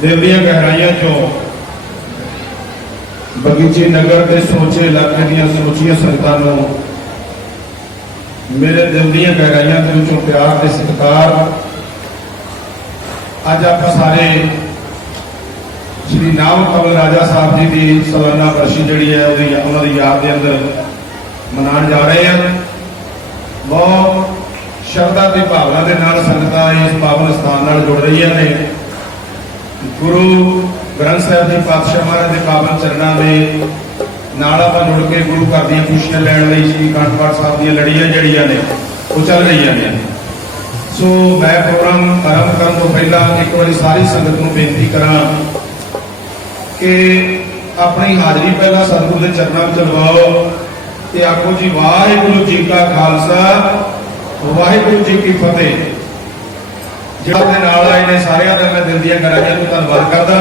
दिल दी गहराइयां चो बगीचे नगर के सोचे इलाके दियां सोचियां संगतां नूं मेरे दिल दी गहराइयां के विचों प्यार ते सत्कार। अज आप सारे श्री नाव कमल राजा साहब जी की सालाना बरसी जी है उन्होंने याद के अंदर मनाने जा रहे हैं। बहुत श्रद्धा की भावना के नाल संगतां इस पावन स्थान नाल जुड़ रही ने। गुरु ग्रंथ साहिब जी पातशाह महाराज के पावन चरणों में नाल आपां जुड़ के गुरु घर दी खुशियां लैण लई श्री अखंड पाठ साहब दी लड़ियां जड़ियां ने वो चल रही ने। सो मैं प्रोग्राम आरंभ करने तो पहला एक बार सारी संगत को बेनती करा कि अपनी हाजरी पहला सतगुरु के चरणों में लवाओ ते आखो जी वाहिगुरु जी का खालसा वाहिगुरु जी की फतेह। जिहड़े नाल आए ने सारियां दा मैं दिल दी गहराइयां तो धन्नवाद करदा।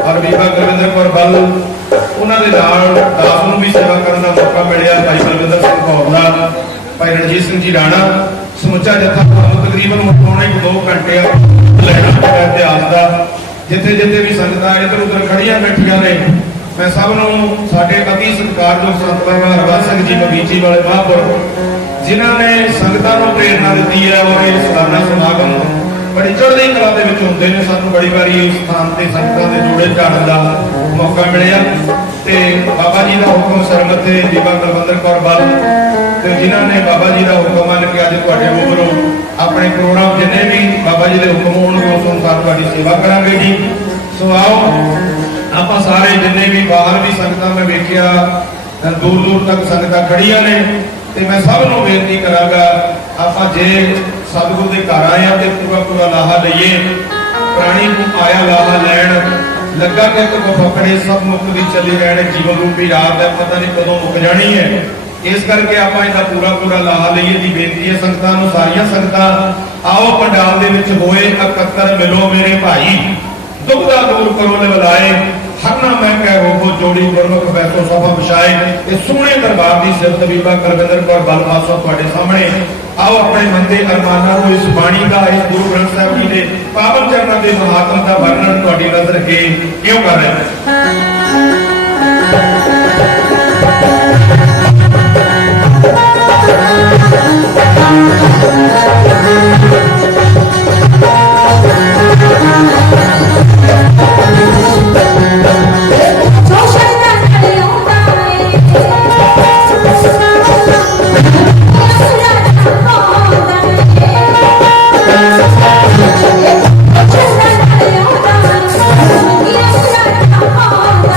और बीबा गुरविंदर कौर बल उन्होंने दास नूं भी सेवा करने का मौका मिलिया। भाई बलविंदर सिंह भौरला, भाई रणजीत सिंह जी राणा, समुचा जत्था तकरीबन पौने 2 घंटे लैना पिया इतिहास का। जिथे जिथे भी संगतां इधर उधर खड़ियां बैठियां ने मैं सब नूं साडे अति सत्कारयोग संत बाबा हरबंस सिंह जी बगीची वाले महापुर जिन्होंने संगतां नूं प्रेरणा दी है और इस सालाना समागम बड़ी चढ़ती कला के होंगे ने। सानू बड़ी बारी उस स्थान से संगतां के जोड़े झाड़न का मौका मिलिया ते बाबा जी का हुक्म सरमत थे बीबा बलविंदर कौर बल ते जिन्होंने बाबा जी का हुक्म मान के अज तुहाडे रूबरू अपने प्रोग्राम जिन्ने भी बाबा जी के हुक्म होणगे उस अनुसार तुहाडी सेवा करांगे जी। सो आओ आप सारे जिन्ने भी बाहर भी संगतां मैं वेखिया दूर दूर तक संगतां खड़ियां ने ते मैं सब नूं बेनती करांगा आप जे सतगुरु के घर आए हैं तो पूरा पूरा लाहा लईए। प्राणी को आया लाहा लैन लगा के तो फकड़े सब मुक्ति चली रहने जीवन रूपी रात है पता नहीं कदों मुक जानी है। इस करके आप इसका पूरा पूरा लाहा लईए की बेनती है संगतां नूं। सारियां संगतां आओ पंडाल दे विच होए इकत्तर मिलो मेरे भाई दुखदा दूर करो लवलाए हरना मैं कह हो जोड़ी गुरमुख बैठो सभा बिछाए। ये सोहने दरबार की सिफत बीबा गुरविंदर कौर बल पासों तुहाडे सामने आओ अपने मन के अरमानां नूं इस बाणी का इस गुरु ग्रंथ साहिब जी के पावन चरणों के महात्म का वर्णन तुहाडी नज़र के क्यों कर रहे हैं। Oh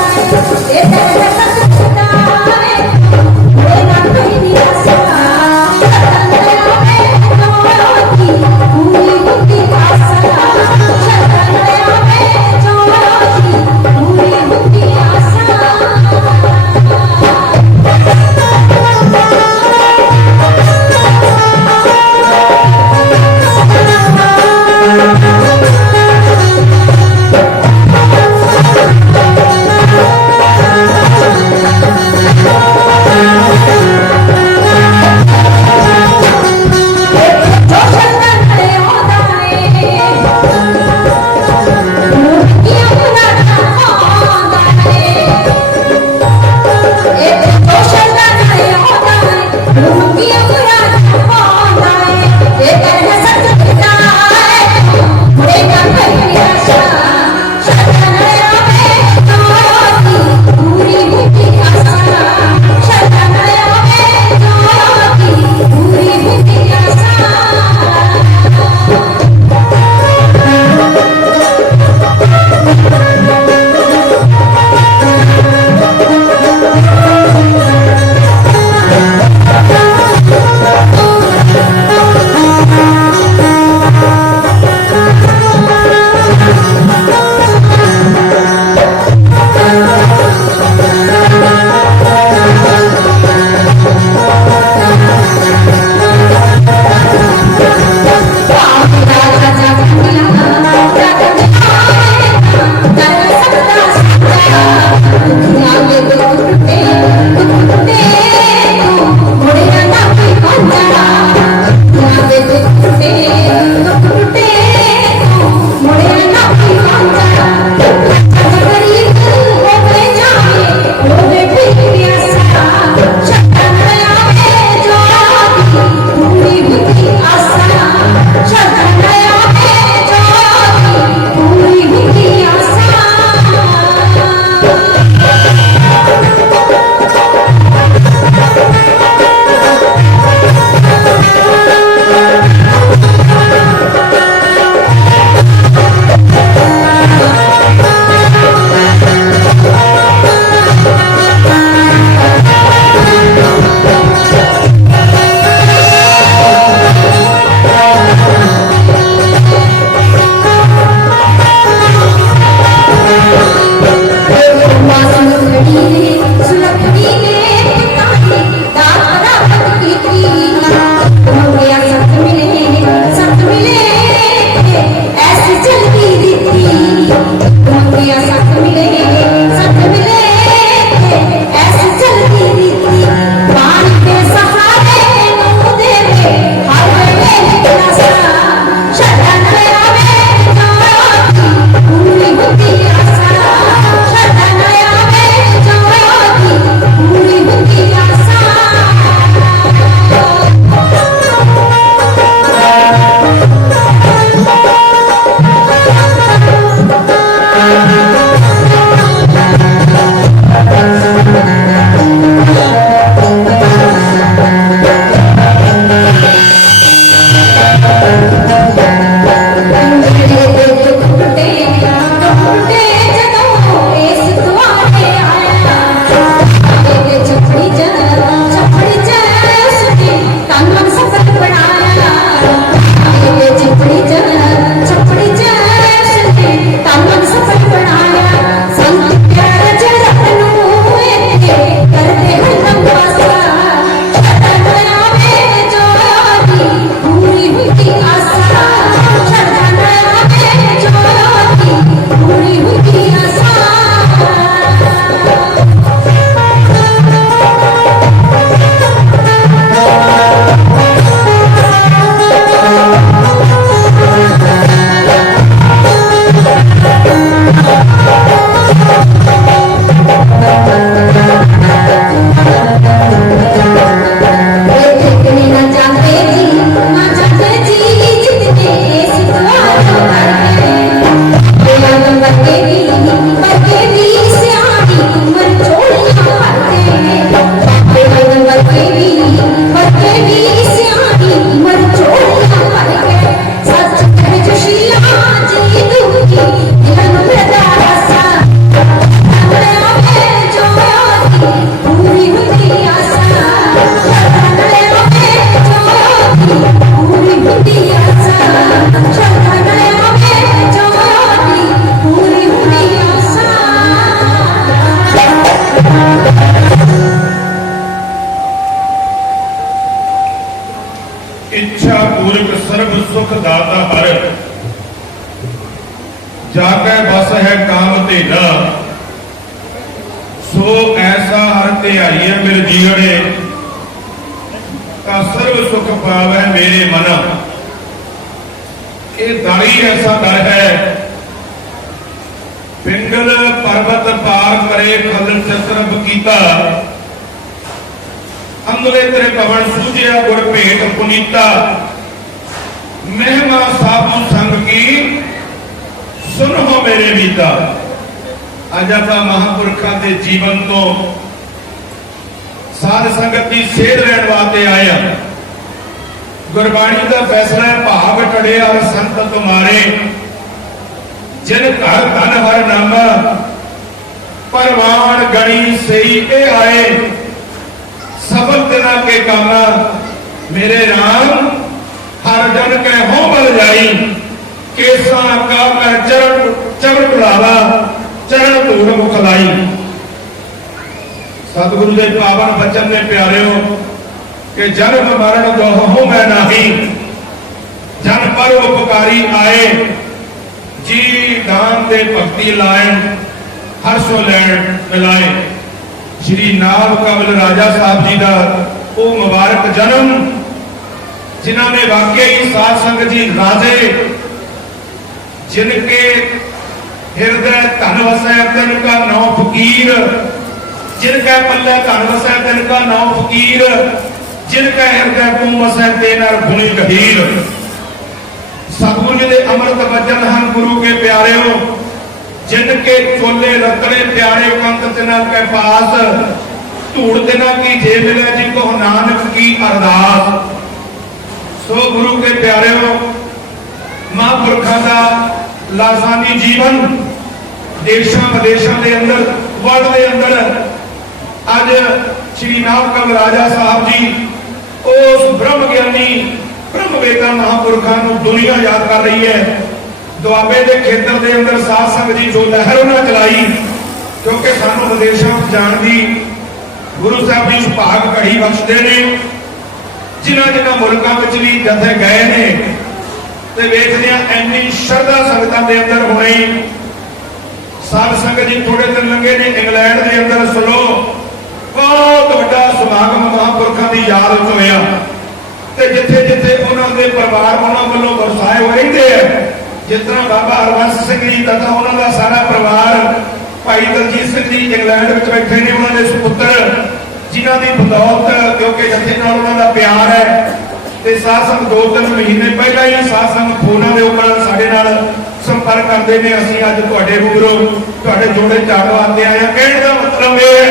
जाके बस है काम तेरा, सो ऐसा हर ध्याई है मेरे जीवने का सर्व सुख पावे मेरे मना। ये दाई ऐसा दर है, पिंगल पर्वत पार करे खल चतरब कीता, अंगले तेरे पवन सूझिया गुर भेट पुनीता। महिमा साधु संग की सुनो मेरे बीता। अज आप महापुरखों के जीवन तो साध संगत की सेध लैन वास्ते आए हैं। गुरबाणी का फैसला भाग टड़े और संत तुम्हारे, जिन घर धन हर नामा परवान गणी सही के आए। सफल दिना के कामा मेरे राम हर जन के हो बल जाई। केसा का मैं चरण चरण बुलावा चरण धूड़ मुखलाई। सतगुरु के पावन बचन ने प्यारे हो कि जन्म मरण दोहो मैं नाही, जन पर उपकारी आए। जी दान दे भक्ति लाए हर सो लैन मिलाए। श्री नाभ कमल राजा साहब जी का वो मुबारक जन्म, जिन्होंने वाकई ही साध संगत जी राजे, जिनके हृदय धन वसै तिनका नौ फकीर, जिनका पल्ले धन वसै तिनका नौ फकीर, जिनका हृदय तू वसै तेना गुणी गहीर। सतगुरु के अमृत वचन हैं गुरु के प्यारे हो, जिनके चोले रतने प्यारे कंत तिना के पास, धूड़ तिना की जे मिले जिनको नानक की अरदास। सो गुरु के प्यारे हो, महापुरखों का लासानी जीवन देशों विदेशों के अंदर वर्ल्ड के अंदर अज श्री नाभ कमल राजा साहब जी उस ब्रह्म ज्ञानी ब्रह्म वेता महापुरखों को दुनिया याद कर रही है। दुआबे के खेतर के अंदर साध संगत जी जो लहर उन्हें चलाई, क्योंकि सानू विदेशों जाने की गुरु साहब जी सुभाग घड़ी बख्शते ने। जिन्होंने जिन्होंने मुल्कों में भी जथे गए ने ते वेखदे आ इन्नी श्रद्धा संगतां दे अंदर होने। साध संगत जी थोड़े दिन लंघे ने इंग्लैंड के अंदर सुनो बहुत बड़ा समागम महापुरखों की याद होया ते जिथे जिथे उन्होंने परिवार उन्होंने वालों बरसाए हो रहे हैं। जिस तरह बाबा हरबंस सिंह जी तथा उन्होंने सारा परिवार, भाई दलजीत सिंह जी इंग्लैंड में बैठे ने, उन्होंने सुपुत्र जिन्हों की बदौलत क्योंकि जथे नाल उन्होंने प्यार है ते साध संगत 2-3 महीने पहला ही साध संगत फोनां दे उपर साडे नाल संपर्क करते हैं। असीं अज तुहाडे रूबरू तुहाडे जोड़े चाड़ वास्ते आए हैं। कहने का मतलब यह है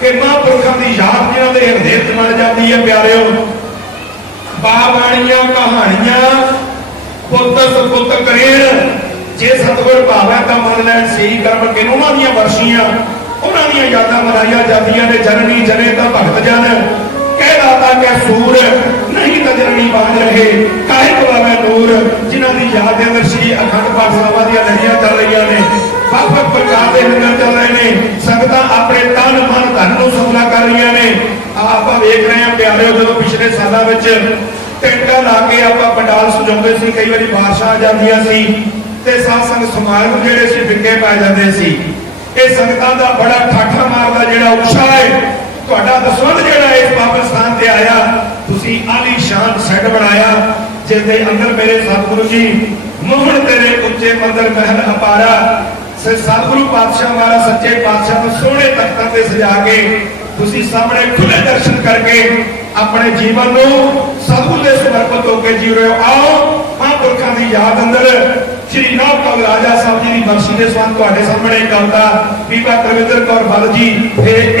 कि महापुरखों की याद जिन्हों के हृदय च बन जाती है। प्यारिओ, बाबाणियां कहानियां पुत्र सुपुत करेण, जे सतगुर भावे तो मन लैन सही कर्म के उन्हों दी वर्षियां उन्हों दी यादां मनाई जांदियां ने। जननी जने तो भगत जन कहलाता कै सूर, नहीं तो जननी बाज रहे काहे बुलावे नूर। जिन्हों की याद के अंदर श्री अखंड पाठ सभा दी लड़ियां चल रही ने, ਵੱਖ-ਵੱਖ प्रकार के लंगर चल रहे हैं। संगत अपने तन मन धन को सफला कर रही ने। आप वेख रहे हैं प्यारे, जो पिछले सालों में टेंटा ला के आप पंडाल सजाते सी, कई बार बारिशां आ जांदियां सी ते साध संगत समागम जिहड़े सी फिक्के पै जांदे सी। ये संगतां दा बड़ा ठाठा मारदा जिहड़ा उत्साह है, तुहाडा दसवंध जिहड़ा इस पावन स्थान ते आया, तुसीं आलीशान सैड बनाया जिस दे अंदर मेरे सतगुरु जी मोहन तेरे उच्चे मंदिर महल अपारा। सतगुरु पातशाह वाला सच्चे पातशाह को सोहणे तख्तां ते सजा के तुसीं सामने खुले दर्शन करके अपने जीवन को सतगुरु के समर्पित होकर जी रहे हो। आओ महापुरखों की याद अंदर श्री नाभ कमल राजा साहब जी की बख्शी के संबंध तुहाडे सामने करता बीबा तरविंदर कौर बल जी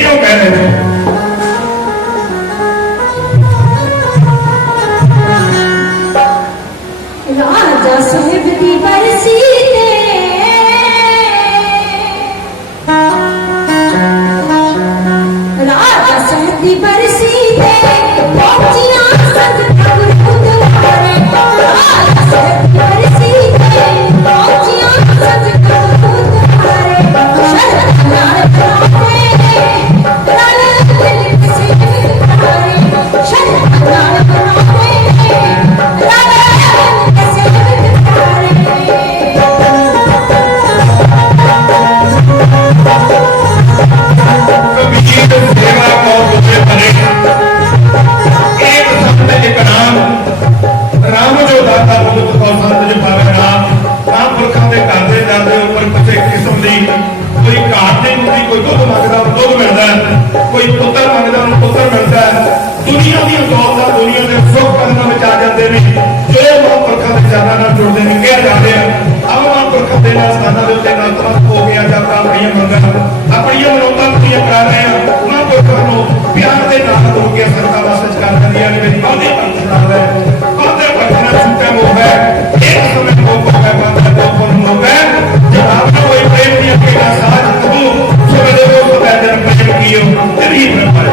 यो कह रहे हो। राजा साहब की बरसी राजा साहब की बरसी पहुंचिया संत गुरद्वारे। राजा साहब की बरसी पहुंचिया संत गुरद्वारे। शरण नाल प्राणे रल दिल किसी तारे। शरण नाल प्राणे रल किसी तारे। घर के दर के उपर किसी किस्म की कोई घाट नहीं होती, कोई दुध मंगता दुध मिलता है, कोई पुत्र मंगता पुत्र मिलता है। दुनिया की दौलत दुनिया के सुख कदमों में आ जाते हैं जो महापुरखों के चरणों में जुड़ते हैं। कह जाते हैं अब महापुरखों के स्थानों के उत्ते नतमस्तक हो गया जब अपनी मंगन अपनी मनोता पूरी करा रहे हैं। महापुरखों को प्यार के नाम हो गया संगत वास कर दिया मेरी बहुते पंचनाम है बहुते भजन छूटे मोह है एक समय मोह है बांधे दो फल मोह है जब आपने कोई प्रेम नहीं अकेला साज कबू सुबह देखो तो दिन प्रेम कियो तेरी ब्रह्मा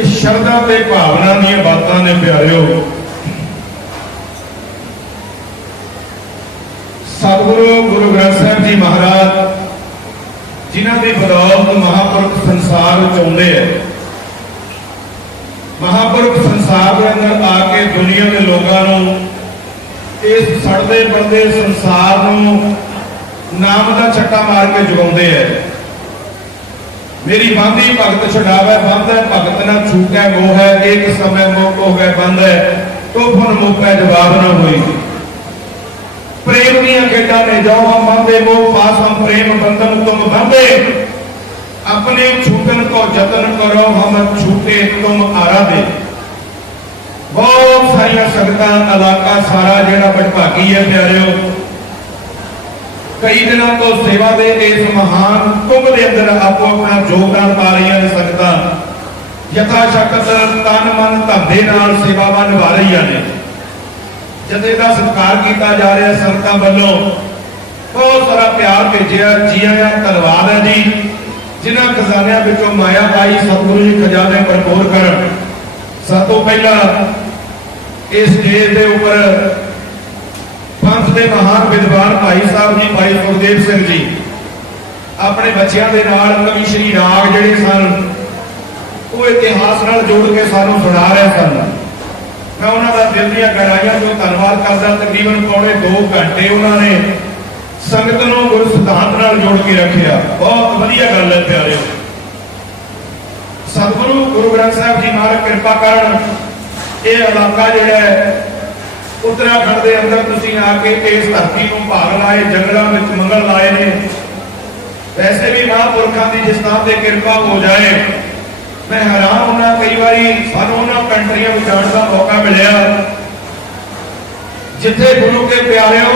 ਕਿ ਸ਼ਰਧਾ ਤੇ ਭਾਵਨਾ ਦੀਆਂ ਬਾਤਾਂ ਨੇ ਪਿਆਰਿਓ। ਸਤਿਗੁਰੂ ਗੁਰੂ ਗ੍ਰੰਥ ਸਾਹਿਬ ਜੀ ਮਹਾਰਾਜ ਜਿਨ੍ਹਾਂ ਦੀ ਬਦੌਲਤ ਮਹਾਂਪੁਰਖ ਸੰਸਾਰ ਵਿੱਚ ਆਉਂਦੇ ਹੈ, ਮਹਾਂਪੁਰਖ ਸੰਸਾਰ ਦੇ ਅੰਦਰ ਆ ਕੇ ਦੁਨੀਆ ਦੇ ਲੋਕਾਂ ਨੂੰ ਇਸ ਸੜਦੇ ਪਰਦੇ ਸੰਸਾਰ ਨੂੰ ਨਾਮ ਦਾ ਛੱਟਾ ਮਾਰ ਕੇ ਜਗਾਉਂਦੇ ਹੈ। ਮੇਰੀ ਬਾਂਦੀ ਭਗਤ ਛਡਾਵੇ ਬੰਦ ਹੈ, ਭਗਤ ਨਾ ਛੂਟੈ ਮੋਹ ਹੈ, ਇੱਕ ਸਮੇਂ ਮੋਹ ਹੋ ਗਏ ਬੰਦ ਹੈ, ਤੋ ਫੁਨ ਮੁਕੈ ਜਵਾਬ ਨਾ ਹੋਈ। प्रेम दियां खेडां ने जाओ हम बांधे मोह पास हम प्रेम बंधन तुम बांधे, अपने छूटन को जतन करो हम छूटे तुम आराधे। बहुत सारिया संगतां इलाका सारा जेड़ा भटभागी है प्यारिओ, कई दिनों तो सेवा दे इस महान कुंभ के अंदर आपो अपना योगदान पा रही हैं। संगतां यथाशक्त तन मन धन दे नाल सेवावां निभा रही ने। जथे का सत्कार किया जा रहा है संगतां वालों, बहुत सारा प्यार भेजिया। जी आया धन्यवाद है जी, जिन्होंने खजानिया विचों माया पाई सतगुरु जी खजाने भरपूर कर। सब तो पहला इस स्टेज के उपर पंथ के महान विद्वान भाई साहब जी, भाई सुखदेव सिंह जी अपने बच्चों के नाल कवि श्री राग जिहड़े सन वो इतिहास नाल जोड़ के सानू सुना रहे सन। मैं उन्होंने दिल दी गहराइयां तो धन्यवाद करता। तकरीबन पौने 2 घंटे उन्होंने संगत नूं गुरु सिद्धांत नाल जोड़ के रखिया। बहुत वधिया गल है प्यारे। सतगुरु गुरु ग्रंथ साहिब जी महाराज कृपा करन, ये इलाका जिहड़ा है उत्तराखंड के अंदर तुसीं आके इस धरती नूं भाग लाए, जंगलों में मंगल लाए ने। वैसे भी महापुरखों की जिस तरह से कृपा हो जाए, मैं हैरान होना कई बारी सानू उन्हां कंट्रियां में जाने का मौका मिलिया जिथे गुरु के प्यारिओ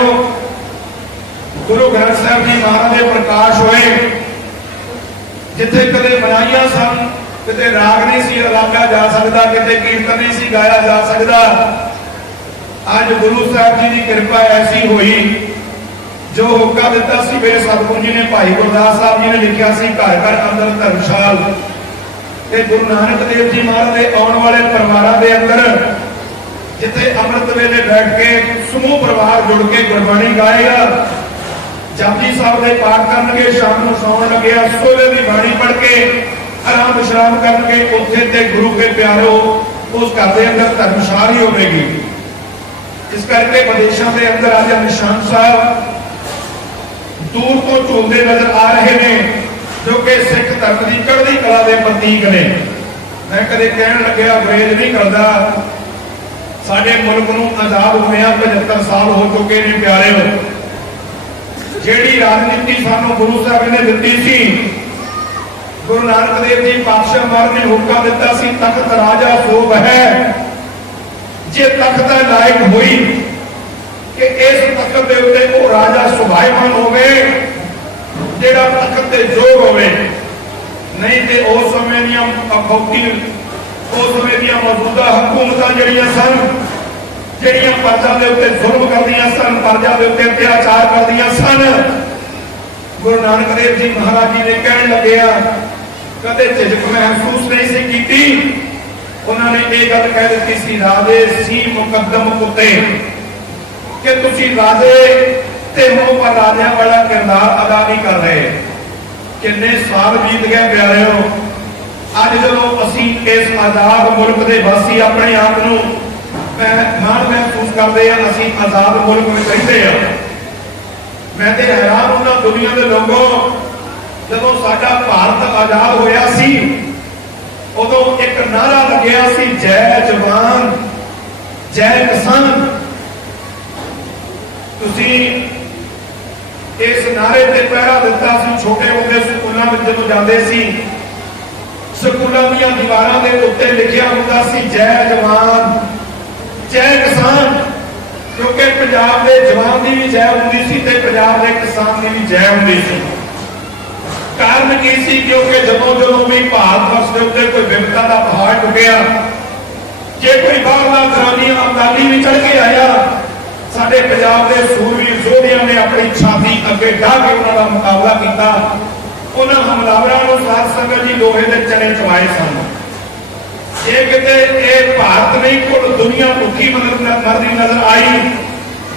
गुरु ग्रंथ साहिब जी महाराज के प्रकाश होए, जिथे कदे मनाइयां सन, किते राग नहीं सी लागा जा सकता, किते कीर्तन नहीं सी गाया जा सकता। अज गुरु साहिब जी की कृपा ऐसी हुई, जो हुक्का दिता सी मेरे सतगुरु जी ने, भाई गुरदास साहब जी ने लिखा सी घर घर अंदर धर्मशाल। गुरु नानक देव जी महाराज के आने वाले परिवारों के अंदर जिथे अमृत वेले बैठ के समूह परिवार जुड़ के गुरबाणी गाएगा, जपजी साहब के पाठ करनगे, शाम को सौन लगे सोले की बाणी पढ़ के आराम विश्राम करके उत्थे ते गुरु के प्यारो उस घर के अंदर धर्मशाल ही होगी। इस करके विदेशों के अंदर आज निशान साहब दूर तो झूलते नजर आ रहे हैं, जो कि सिख धर्म की चढ़ती कला के प्रतीक ने। मैं कदे कहन लग्या अंग्रेज नहीं करता, साडे मुल्क नूं आजाद होया 75 साल हो चुके ने प्यारे। जिहड़ी राजनीति सानू गुरु साहब ने दिती सी, गुरु नानक देव जी पातशाह महाराज ने हुक्म दिता सी, तख्त राजा सोभ है, जे तख्त लायक हुई कि इस तख्त के उत्ते वो राजा सुभायमान होवे जेड़ा तख्त ते जोग होवे। नहीं तो उस समय दियां अखौती उस समय दियां मौजूदा हुकूमतां जिहड़ियां सन, जिहड़ियां प्रजा दे उत्ते जुल्म करदियां सन, प्रजा दे उत्ते अत्याचार करदियां सन। गुरु नानक देव जी महाराज जी ने कहण लग्या, कदे झिझक महसूस नहीं सी कीती। उन्होंने ये गल कह दी सी, राजे सी मुकदम पुते, कि तुसी राजे ते हो पर राजा वाला किरदार अदा नहीं कर रहे। किन्ने साल बीत गए प्यारिओ, अज जो असी इस आजाद मुल्क के वासी अपने आप को माण महसूस करते हैं, असी आजाद मुल्क में रहते हैं। मैं तो हैरान होना दुनिया के लोगों, जदों साडा भारत आजाद होया सी उदों एक नारा लग्या सी, जय जवान जय किसान। तुसी इस नारे ते पहरा दिता सी। छोटे होंदे स्कूलों में जदों जांदे सी, स्कूलों दी दीवारां दे उत्ते लिखिया हुंदा सी, जय जवान जय किसान। क्योंकि पंजाब के जवान की भी जय हुंदी सी ते पंजाब के किसान की भी जय हुंदी सी। कारण की सी, क्योंकि जदों जदों भी भारत वर्ष के उत्ते कोई विपता का पहाड़ टुटिया, जे कोई बाहरला दरानी अमदानी भी चढ़ के आया, साडे पंजाब के सूरवीर योधियां ने अपनी छाती अगे ढा के उन्हां दा मुकाबला किया। उन्हां हमलावरां नूं साध संगत जी लोहे दे चने चवाए सन। ਜੇ ਕਿਤੇ ਇਹ ਭਾਰਤ ਨਹੀਂ ਕੁੱਲ ਦੁਨੀਆ ਭੁੱਖੀ ਮਰਦੀ ਨਜ਼ਰ ਆਈ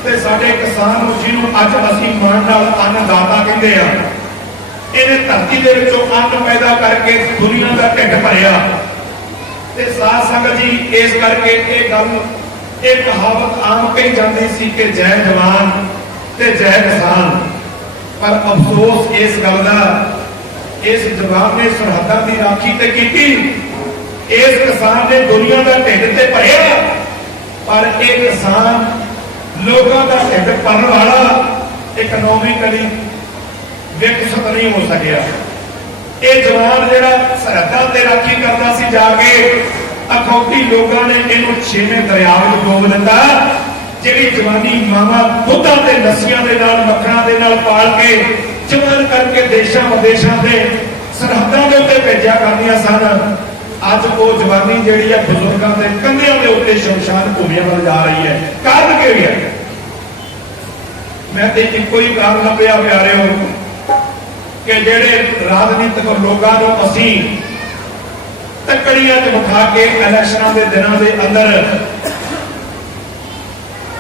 ਤੇ ਸਾਡੇ ਕਿਸਾਨ ਨੂੰ ਜਿਹਨੂੰ ਅੱਜ ਅਸੀਂ ਮਾਣ ਨਾਲ ਅੰਨਦਾਤਾ ਕਹਿੰਦੇ ਆ, ਇਹਨੇ ਧਰਤੀ ਦੇ ਵਿੱਚੋਂ ਅੰਨ ਪੈਦਾ ਕਰਕੇ ਦੁਨੀਆ ਦਾ ਢਿੱਡ ਭਰਿਆ। ਤੇ ਸਾਧ ਸੰਗਤ ਜੀ, ਇਸ ਕਰਕੇ ਇਹ ਗੱਲ, ਇਹ ਕਹਾਵਤ ਆਮ ਕਹੀ ਜਾਂਦੀ ਸੀ ਕਿ ਜੈ ਜਵਾਨ ਤੇ ਜੈ ਕਿਸਾਨ। ਪਰ ਅਫਸੋਸ ਇਸ ਗੱਲ ਦਾ, ਇਸ ਜਵਾਨ ਨੇ ਸਰਹੱਦਾਂ ਦੀ ਰਾਖੀ ਤੇ ਕੀਤੀ, ਇਸ ਕਿਸਾਨ ਨੇ ਦੁਨੀਆ ਦਾ ਢਿੱਡ ਤੇ ਭਰਿਆ, ਪਰ ਇਹ ਕਿਸਾਨ ਲੋਕਾਂ ਦਾ ਢਿੱਡ ਭਰਨ ਵਾਲਾ ਇਕਨੋਮਿਕਲੀ ਵਿਕਸਿਤ ਨਹੀਂ ਹੋ ਸਕਿਆ। ਇਹ ਜਵਾਨ ਜਿਹੜਾ ਸਰਹੱਦਾਂ ਤੇ ਰਾਖੀ ਕਰਦਾ ਸੀ, ਜਾ ਕੇ ਅਖੌਤੀ ਲੋਕਾਂ ਨੇ ਇਹਨੂੰ 6ਵੇਂ ਦਰਿਆ ਵਿੱਚ ਡੋਬ ਦਿੱਤਾ। ਜਿਹੜੀ ਜਵਾਨੀ ਮਾਵਾਂ ਦੁੱਧਾਂ ਤੇ ਲੱਸੀਆਂ ਦੇ ਨਾਲ, ਮੱਖਣਾਂ ਦੇ ਨਾਲ ਪਾਲ ਕੇ ਜਵਾਨ ਕਰਕੇ ਦੇਸ਼ਾਂ ਵਿਦੇਸ਼ਾਂ ਦੇ ਸਰਹੱਦਾਂ ਦੇ ਉੱਤੇ ਭੇਜਿਆ ਕਰਦੀਆਂ ਸਨ, ਅੱਜ ਉਹ ਜਵਾਨੀ ਜਿਹੜੀ ਹੈ ਬਜ਼ੁਰਗਾਂ ਦੇ ਕੰਧਿਆਂ ਦੇ ਉੱਤੇ ਸ਼ਮਸ਼ਾਨ ਭੂਮੀਆਂ ਵੱਲ ਜਾ ਰਹੀ ਹੈ। ਕਾਰਨ ਕੀ ਹੈ? ਮੈਂ ਤੇ ਇੱਕੋ ਹੀ ਕਾਰਨ ਲੱਭਿਆ ਪਿਆਰਿਓ, ਕਿ ਜਿਹੜੇ ਰਾਜਨੀਤਿਕ ਲੋਕਾਂ ਨੂੰ ਅਸੀਂ ਤੱਕੜੀਆਂ 'ਚ ਬਿਠਾ ਕੇ ਇਲੈਕਸ਼ਨਾਂ ਦੇ ਦਿਨਾਂ ਦੇ ਅੰਦਰ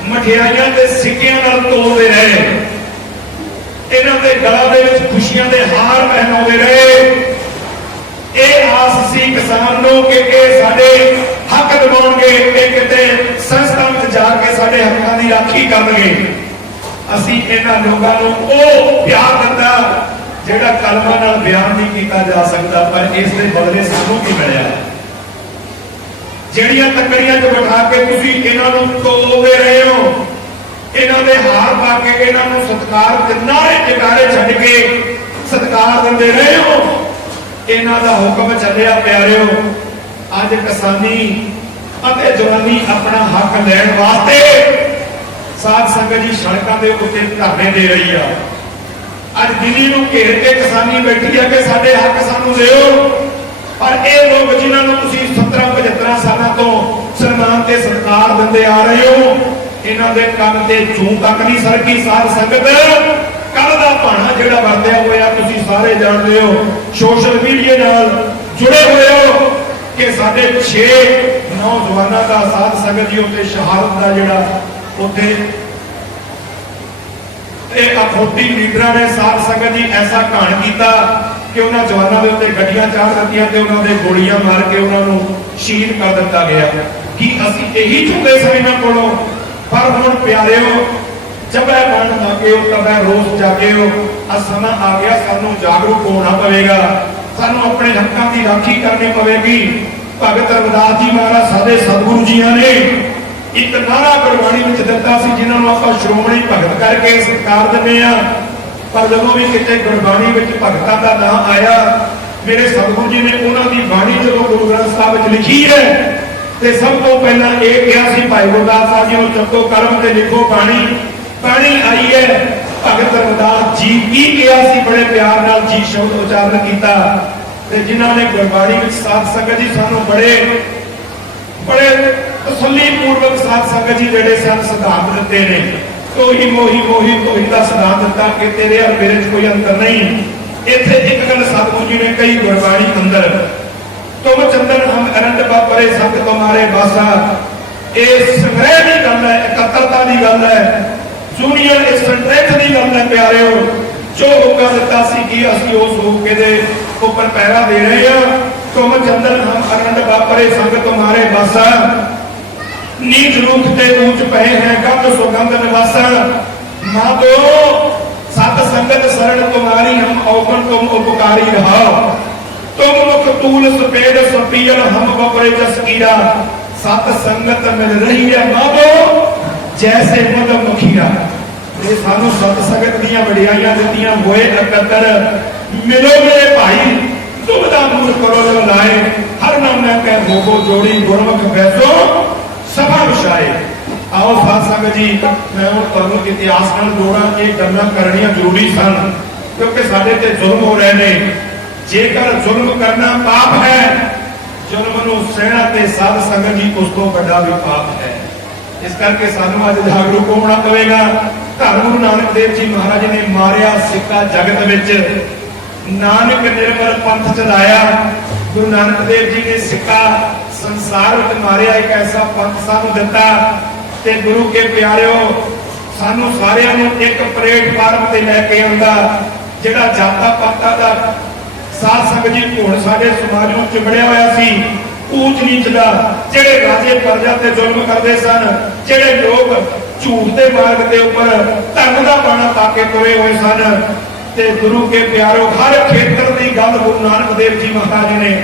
ਮਠਿਆਈਆਂ ਤੇ ਸਿੱਕਿਆਂ ਨਾਲ ਤੋਲਦੇ ਰਹੇ, ਇਹਨਾਂ ਦੇ ਗਲਾਂ ਦੇ ਵਿੱਚ ਖੁਸ਼ੀਆਂ ਦੇ ਹਾਰ ਪਹਿਨਾਉਂਦੇ ਰਹੇ। ਇਹ ਆਸ ਸੀ ਕਿਸਾਨ ਨੂੰ ਕਿ ਇਹ ਸਾਡੇ ਹੱਕ ਦਿਵਾਉਣਗੇ, ਇਹ ਕਿਤੇ ਸੰਸਥਾ ਵਿੱਚ ਜਾ ਕੇ ਸਾਡੇ ਹੱਕਾਂ ਦੀ ਰਾਖੀ ਕਰਨਗੇ। ਅਸੀਂ ਇਹਨਾਂ ਲੋਕਾਂ ਨੂੰ ਉਹ ਪਿਆਰ ਦਿੰਦਾ ਜਿਹੜਾ ਕਲਮਾਂ ਨਾਲ ਬਿਆਨ ਨਹੀਂ ਕੀਤਾ ਜਾ ਸਕਦਾ, ਪਰ ਇਸ ਦੇ ਬਦਲੇ ਸਾਨੂੰ ਕੀ ਮਿਲਿਆ? ਜਿਹੜੀਆਂ ਤੱਕੜੀਆਂ 'ਚ ਬਿਠਾ ਕੇ ਤੁਸੀਂ ਇਹਨਾਂ ਨੂੰ ਤੋਲਦੇ ਰਹੇ ਹੋ, ਇਹਨਾਂ ਦੇ ਹਾਰ ਪਾ ਕੇ ਇਹਨਾਂ ਨੂੰ ਸਤਿਕਾਰ ਦੇ ਨਾਰੇ ਜਗਾਰੇ ਛੱਡ ਕੇ ਸਤਿਕਾਰ ਦਿੰਦੇ ਰਹੇ ਹੋ। ਇਹਨਾਂ ਦਾ ਹੁਕਮ ਚੱਲਿਆ ਪਿਆਰਿਓ, ਅੱਜ ਕਿਸਾਨੀ ਅਤੇ ਜਵਾਨੀ ਆਪਣਾ ਹੱਕ ਲੈਣ ਵਾਸਤੇ ਸਾਧ ਸੰਗਤ ਜੀ ਸੜਕਾਂ ਦੇ ਉੱਤੇ ਧਰਨੇ ਦੇ ਰਹੀ ਆ। ਅੱਜ ਦਿੱਲੀ ਨੂੰ ਘੇਰ ਕੇ ਕਿਸਾਨੀ ਬੈਠੀ ਆ ਕਿ ਸਾਡੇ ਹੱਕ ਸਾਨੂੰ ਦਿਓ, ਪਰ ਇਹ ਲੋਕ ਜਿਨ੍ਹਾਂ ਨੂੰ ਤੁਸੀਂ 17-75 ਸਾਲਾਂ ਤੋਂ ਸਨਮਾਨ ਤੇ ਸਤਿਕਾਰ ਦਿੰਦੇ ਆ ਰਹੇ ਹੋ, ਇਹਨਾਂ ਦੇ ਕੰਨ ਤੇ ਜੂੰ ਤੱਕ ਨਹੀਂ ਸਰਕੀ। ਸਾਧ ਸੰਗਤ, ਕੱਲ ਦਾ ਭਾਣਾ ਜਿਹੜਾ ਵਰਤਿਆ ਹੋਇਆ ਤੁਸੀਂ ਸਾਰੇ ਜਾਣਦੇ ਹੋ, ਸੋਸ਼ਲ ਮੀਡੀਆ ਨਾਲ ਜੁੜੇ ਹੋਏ ਹੋ, ਕਿ ਸਾਡੇ 6 ਨੌਜਵਾਨਾਂ ਦਾ ਸਾਧ ਸੰਗਤ ਜੀ ਉੱਤੇ ਸ਼ਹਾਦਤ ਦਾ ਜਿਹੜਾ ਉੱਥੇ ਇਹ ਅਖੌਤੀ ਲੀਡਰਾਂ ਨੇ ਸਾਧ ਸੰਗਤ ਜੀ ਐਸਾ ਘਾਣ ਕੀਤਾ ਕਿ ਉਹਨਾਂ ਜਵਾਨਾਂ ਦੇ ਉੱਤੇ ਗੱਡੀਆਂ ਚਾੜ ਦਿੱਤੀਆਂ ਤੇ ਉਹਨਾਂ ਦੇ ਗੋਲੀਆਂ ਮਾਰ ਕੇ ਉਹਨਾਂ ਨੂੰ ਸ਼ਹੀਦ ਕਰ ਦਿੱਤਾ ਗਿਆ। ਕੀ ਅਸੀਂ ਇਹੀ ਚਾਹੁੰਦੇ ਸੀ ਇਹਨਾਂ ਕੋਲੋਂ? ਪਰ ਹੁਣ ਪਿਆਰਿਓ, ਜਬੈ ਬਣ ਜਾਗਿਓ ਤਬੈ ਰੋਸ ਜਾਗਿਓ। ਆ ਸਮਾਂ ਆ ਗਿਆ, ਸਾਨੂੰ ਜਾਗਰੂਕ ਹੋਣਾ ਪਵੇਗਾ, ਸਾਨੂੰ ਆਪਣੇ ਹੱਕਾਂ ਦੀ ਰਾਖੀ ਕਰਨੀ ਪਵੇਗੀ। ਭਗਤ ਰਵਿਦਾਸ ਜੀ ਮਹਾਰਾਜ ਸਾਡੇ ਸਤਿਗੁਰੂ ਜੀਆਂ ਨੇ ਇੱਕ ਨਾਰਾ ਗੁਰਬਾਣੀ ਵਿੱਚ ਦਿੱਤਾ ਸੀ, ਜਿਨ੍ਹਾਂ ਨੂੰ ਆਪਾਂ ਸ਼੍ਰੋਮਣੀ ਭਗਤ ਕਰਕੇ ਸਤਿਕਾਰ ਦਿੰਦੇ ਆ। ਪਰ ਜਦੋਂ ਵੀ ਕਿਤੇ ਗੁਰਬਾਣੀ ਵਿੱਚ ਭਗਤਾਂ ਦਾ ਨਾਮ ਆਇਆ, ਮੇਰੇ ਸਤਿਗੁਰੂ ਜੀ ਨੇ ਉਹਨਾਂ ਦੀ ਬਾਣੀ ਜਦੋਂ ਗੁਰੂ ਗ੍ਰੰਥ ਸਾਹਿਬ ਵਿੱਚ ਲਿਖੀ ਹੈ ਤੇ ਸਭ ਤੋਂ ਪਹਿਲਾਂ ਇਹ ਕਿਹਾ ਸੀ, ਭਾਈ ਗੁਰਦਾਸ ਸਾਹਿਬ ਜੀ ਨੂੰ ਚੱਕੋ ਕਲਮ ਤੇ ਲਿਖੋ ਬਾਣੀ। ਬਾਣੀ ਆਈ ਹੈ, ਭਗਤ ਰਵਿਦਾਸ ਜੀ ਕੀ ਕਿਹਾ ਸੀ, ਬੜੇ ਪਿਆਰ ਨਾਲ ਜੀ ਸ਼ਬਦ ਉਚਾਰਨ ਕੀਤਾ। ਤੇ ਜਿਨ੍ਹਾਂ ਨੇ ਗੁਰਬਾਣੀ ਵਿੱਚ ਸਾਧ ਸੰਗਤ ਜੀ ਸਾਨੂੰ ਬੜੇ ਤਸੱਲੀ ਪੂਰਵਕ ਸਾਧ ਸੰਗਤ ਜੀ ਜਿਹੜੇ ਸਨ ਸਿਧਾਂਤ ਦਿੱਤੇ ਨੇ। ਤੋਹੀ ਮੋਹੀ ਮੋਹੀ ਤੋਹੀ ਦਾ ਸਿਧਾਂਤ ਦਿੱਤਾ ਕਿ ਤੇਰੇ ਔਰ ਮੇਰੇ 'ਚ ਕੋਈ ਅੰਤਰ ਨਹੀਂ। ਇੱਥੇ ਇੱਕ ਗੱਲ ਸਤਿਗੁਰੂ ਜੀ ਨੇ ਕਹੀ ਗੁਰਬਾਣੀ ਅੰਦਰ, ਤੁਮ ਚੰਦਨ ਹਮ ਅਨੰਦ ਬਾਪਰੇ ਸੰਤ ਤੁਮਾਰੇ ਬਾਸਾ। ਇਹ ਸੰਗ੍ਰਹਿ ਦੀ ਗੱਲ ਹੈ, ਇਕੱਤਰਤਾ ਦੀ ਗੱਲ ਹੈ, ਯੂਨੀਅਨ ਇਸ ਸਟ੍ਰੈਂਥ ਦੀ ਗੱਲ ਹੈ ਪਿਆਰਿਓ। ਜੋ ਹੁਕਮ ਦਿੱਤਾ ਸੀ ਕਿ ਅਸੀਂ ਉਸ ਹੁਕਮ ਦੇ ਉੱਪਰ ਪਹਿਰਾ ਦੇ ਰਹੇ ਹਾਂ। ਤੁਮ ਚੰਦਨ ਹਮ ਅਨੰਦ ਬਾਪਰੇ ਸੰਤ ਤੁਮਾਰੇ ਬਾਸਾ। नीच रूप ते ऊंच पहे हैं गंध सुगंध निवासन। मातो सत संगत शरण तुम्हारी हम औगण तुम उपकारी रहा। तुम मुख तूल सफेद सपियल हम बपरे जस कीरा। सत संगत मिल रही है मातो जैसे मद मखीरा। ये सानू सत संगत दियां वडियाइयां दित्तियां होए इकत्तर। मिलो मेरे भाई दुबदा दूर करो लाए। हर नाम मैं कह होगो जोड़ी गुरमुख बैसो सभा विछाए। आओ साध संगत जी, मैं हूं तुहानू इतिहास नाल जोड़ां। ये गल्लां करनियां जरूरी सन क्योंकि साडे ते जुल्म हो रहे ने। जेकर जुल्म करना पाप है, जुल्म नूं सहना ते साध संगत जी उस तो वड्डा भी पाप है। इस करके सानू अज जागरूक होना पवेगा। धन गुरु नानक देव जी महाराज ने मारिया सिक्का जगत विच, नानक निर्मल पंथ चलाया। गुरु नानक देव जी ने सिक्का ਸੰਸਾਰ ਵਿੱਚ ਮਾਰਿਆ ਇੱਕ ਐਸਾ ਪੰਥ ਸਾਨੂੰ ਦਿੱਤਾ ਤੇ ਗੁਰੂ ਕੇ ਪਿਆਰਿਓ ਸਾਨੂੰ ਸਾਰਿਆਂ ਨੂੰ ਇੱਕ ਪਲੇਟਫਾਰਮ ਤੇ ਲੈ ਕੇ ਆਉਂਦਾ ਜਿਹੜਾ ਜਾਤਾਂ ਪਾਤਾਂ ਦਾ ਸਾਧ ਸੰਗਤ ਜੀ ਘੋੜ ਸਾਡੇ ਸਮਾਜ ਨੂੰ ਚਿੰਬੜਿਆ ਹੋਇਆ ਸੀ ਊਚ ਨੀਚ ਦਾ ਜਿਹੜੇ ਰਾਜੇ ਪ੍ਰਜਾ ਤੇ ਜ਼ੁਲਮ ਕਰਦੇ ਸਨ ਜਿਹੜੇ ਲੋਕ ਝੂਠ ਦੇ ਮਾਰਗ ਦੇ ਉੱਪਰ ਧਰਮ ਦਾ ਬਾਣਾ ਪਾ ਕੇ ਤੁਰੇ ਹੋਏ ਸਨ ਤੇ ਗੁਰੂ ਕੇ ਪਿਆਰੋ ਹਰ ਖੇਤਰ ਦੀ ਗੱਲ ਗੁਰੂ ਨਾਨਕ ਦੇਵ ਜੀ ਮਹਾਰਾਜ ਨੇ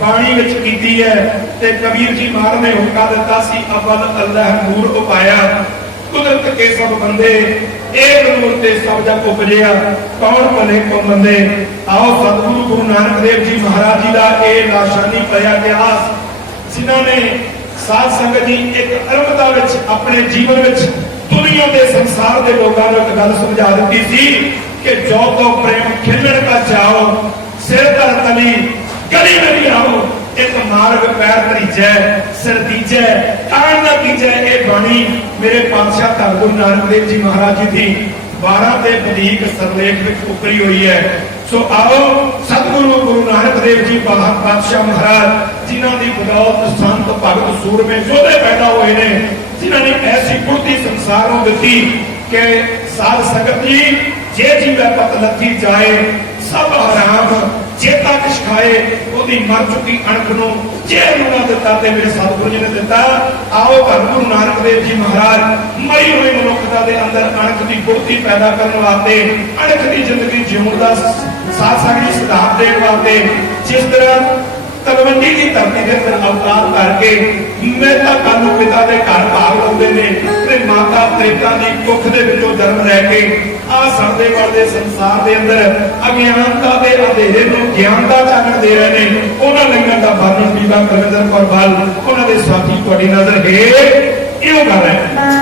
ਬਾਣੀ ਵਿੱਚ ਕੀਤੀ ਹੈ ਤੇ ਕਬੀਰ ਜੀ ਮਹਾਰਾਜ ਨੇ ਹੁਕਮ ਦਿੱਤਾ ਸੀ ਅਵਲ ਅੱਲਾਹ ਨੂਰ ਉਪਾਇਆ ਕੁਦਰਤ ਕੇ ਸਭ ਬੰਦੇ एक नूर ते सब जग उपजिया कौन भले को मंदे आओ सतगुरु गुरु नानक देव जी महाराज जी का यह लाशानी पया इतिहास जिन्होंने साध संगत जी एक अरबता विच अपने जीवन विच दुनिया के संसार के लोगों को एक गल समझा दी थी कि जो तो प्रेम खिलण का चाहो सिर धर तली गली में भी आओ एक मार्ग पैर तरीजै सिर दीजै कान ना कीजै ये बाणी मेरे पातशाह धन गुरु नानक देव जी महाराज जी की 12 के बलीक सरलेख में उकरी हुई है सो आओ सतगुरु गुरु नानक देव जी पातशाह महाराज जिन्हों की बदौलत संत भगत सूरमे योधे पैदा हुए ने जिन्होंने ऐसी पूर्ति संसार को दी कि साध संगत जी जे जी पत लथी जाए सब हराम चेता किश खाए ओदी मर चुकी अणख नूं जेल ना दिता ते मेरे सतगुरु जी ने दिता आओ धन गुरु नानक देव जी महाराज मरी हुई मनुखता दे अंदर अणख की गुरती पैदा करने वास्ते अणख की जिंदगी जीवन का साथ संग जी सिद्धांत देने वास्ते जिस तरह तलवंडी की धरती के अंदर अवतार करके मेहता कानू पिता के घर भाग लाते हैं ते माता त्रेता की कुख दे विचों जन्म लैके आ सड़दे बढ़दे संसार के अंदर अज्ञानता के अंधेरे नूं ज्ञान का चानण दे रहे हैं उन्हां लंघां दा वर्णन बीबा कुलविंदर कौर बल उन्हां दे साथी तुहाडी नज़र है इहो कर रहे हैं